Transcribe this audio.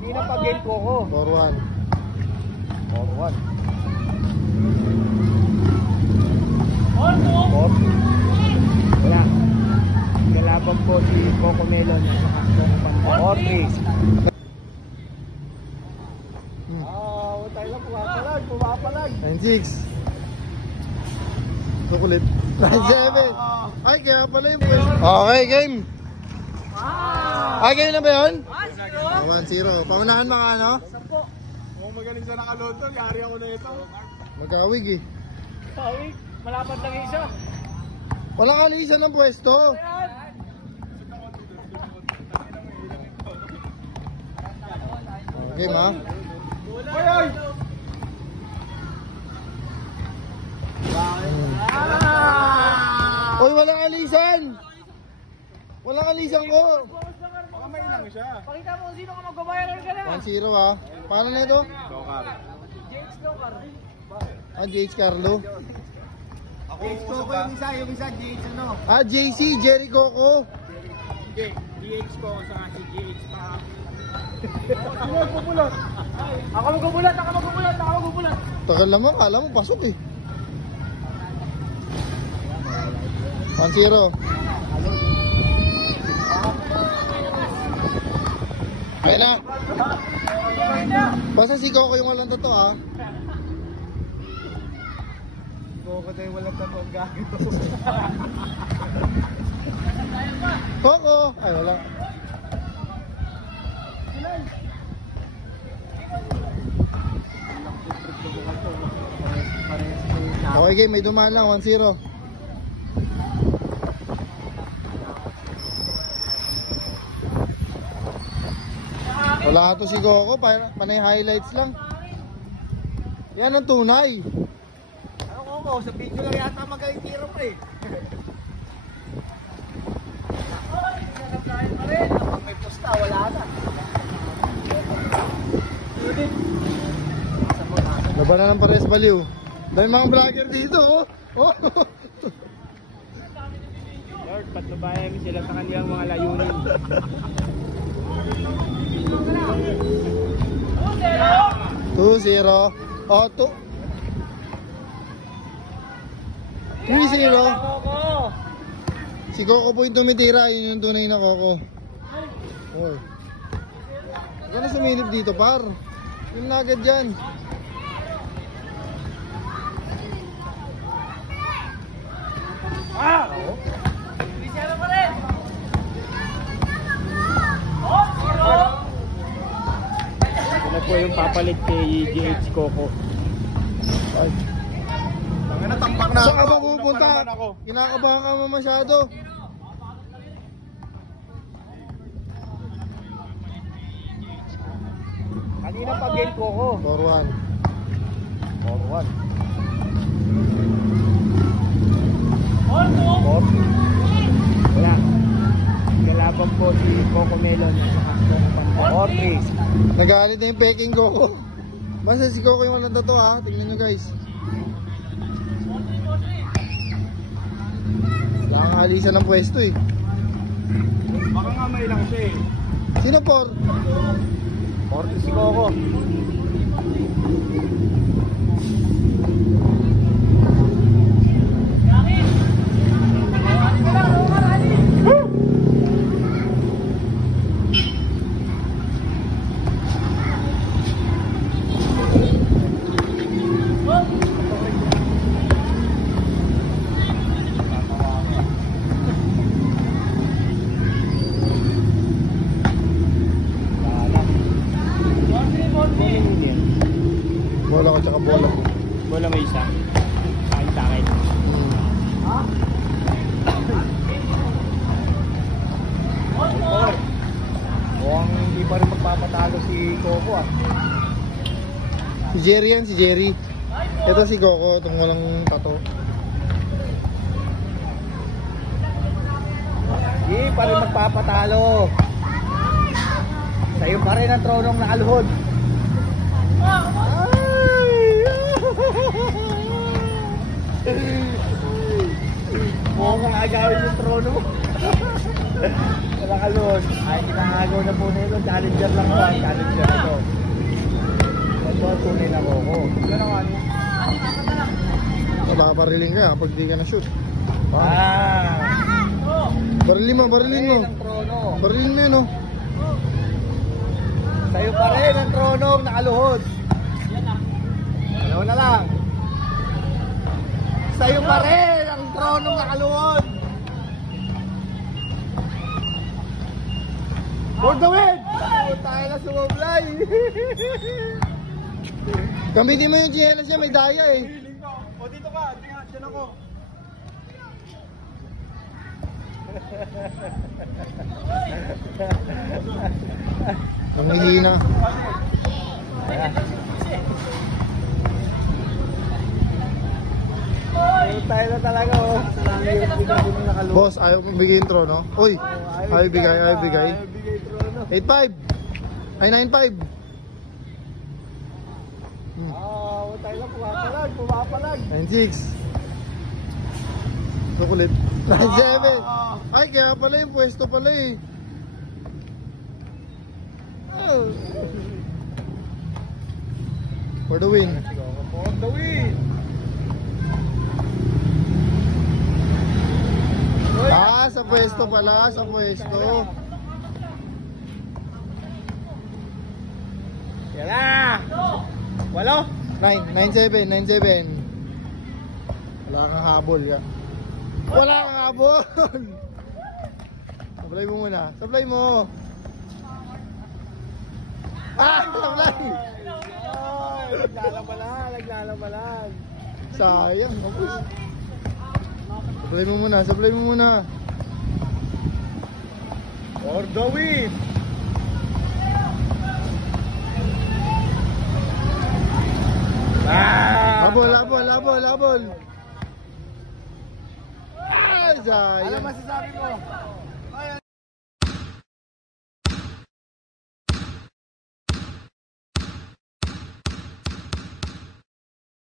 Kanina pa game ko. 4-1. 4-1. 4-2. Wala. Kalaban po si Coco Melon sa Hakong Pantay. 4-3. Tayo lang pumapalag. 9-6. Kukulit. 9-7. Ay, kaya pala yung pwesto. Okay, game. Ay, game na ba yun? 1-0. Paunahan mga ano? Kung magaling sa nakaloto, yari ako na ito. Magkawig eh. Kawig? Malapad lang isa. Walang alisan ng pwesto. Game ha? Oy, walang alisan! Walang alisan ko! Baka may ilang siya. Pakita mo kung sino ka magbabayaran ka na. 1-0 ha? Paano na ito? Dokar. JH Dokar. JH Carlo. JH Coco yung isa JH ano? JC, Jerry Coco. Hindi, JH Coco sa si JH pa. Ako magbubulat. Ako magbubulat. Tagal naman, kala mo pasok eh. 1-0. Ayan na. Basta si Coco yung walang tato ha. Coco tayo walang tato ang gagawin. Coco! Ay wala. Okay game, may dumaan lang, 1-0. Wala to si Coco, panay highlights lang. Yan ang tunay. Ano Coco, sa video lang yata magaling tiro mo eh. May posta, wala na. Laban na ng pares baliw. Dahil mga vlogger dito oh. Oh. Lord, patnubayan sila sa kanilang mga layunin. 2-0. Oh, 3-0. Si Coco po yung tumitira, yun yung tunay na Coco. Oh. Huwag ka na sumilip dito par. Yung nagad dyan. Cristiano pa rin! Ano po yung papalit kay JH Coco? Ay. Natampak na Saan ka ba pupunta? Kinakabahan ka mo masyado. Kanina pa game ko. 4-1. 4-1. 4-2. Wala. Kalaban po si Coco Melon sa Hakong Pantay. 4-3. Nagalit na yung peking Coco. Basta si Coco yung walang tato ha. Tingnan nyo guys. Wala kang alisan ng pwesto eh. Baka nga may lang siya eh. Sino por? 40 si Coco. Bola ko tsaka bola ko. Bola may isa. Sa akin. Mukhang hindi pa rin magpapatalo si Coco ah. Si Jerry yan, si Jerry. Ito si Coco, itong walang tato. Hindi pa rin magpapatalo. Sa'yo pa rin ang tronong nakaluhod. Mukhang agawin yung trono mo. Wala ka nakaluhod. Ay, kinangagaw na po nito. Challenger lang po. Challenger na to. Ito, tunay na koko. Yan ang ano. Baka bariling ka pag di ka na-shoot. Barilin mo. Ang trono. Barilin mo yun, oh. Sa'yo pa rin ang tronong nakaluhod. Ano na lang. Sa'yo pa rin ang tronong nakaluhod. For the win! Tayo na sumablay. Gamitin mo yung chinelas niya, may daya eh. O dito ka, dyan ako. Namihina. Tayo na talaga, oh. Boss, ayaw kong bigay intro, no? Uy, ayaw bigay. Ayaw bigay trono. 8.5. Ay, 9.5. Tayo lang, pumapalag. 9.6. Chocolate. 9.7. Ay, kaya pala yung pwesto pala eh. Oh. For the win. For the win. Sa pwesto pala, sa pwesto. Yan na! Walo? 9.7. Wala kang habol ka. Wala kang habol! Sablay mo muna. Sablay mo! Sablay! Naglalabalan. Sayang. Sablay mo muna. For the win! Labol! Sayang. Ano masasabi mo?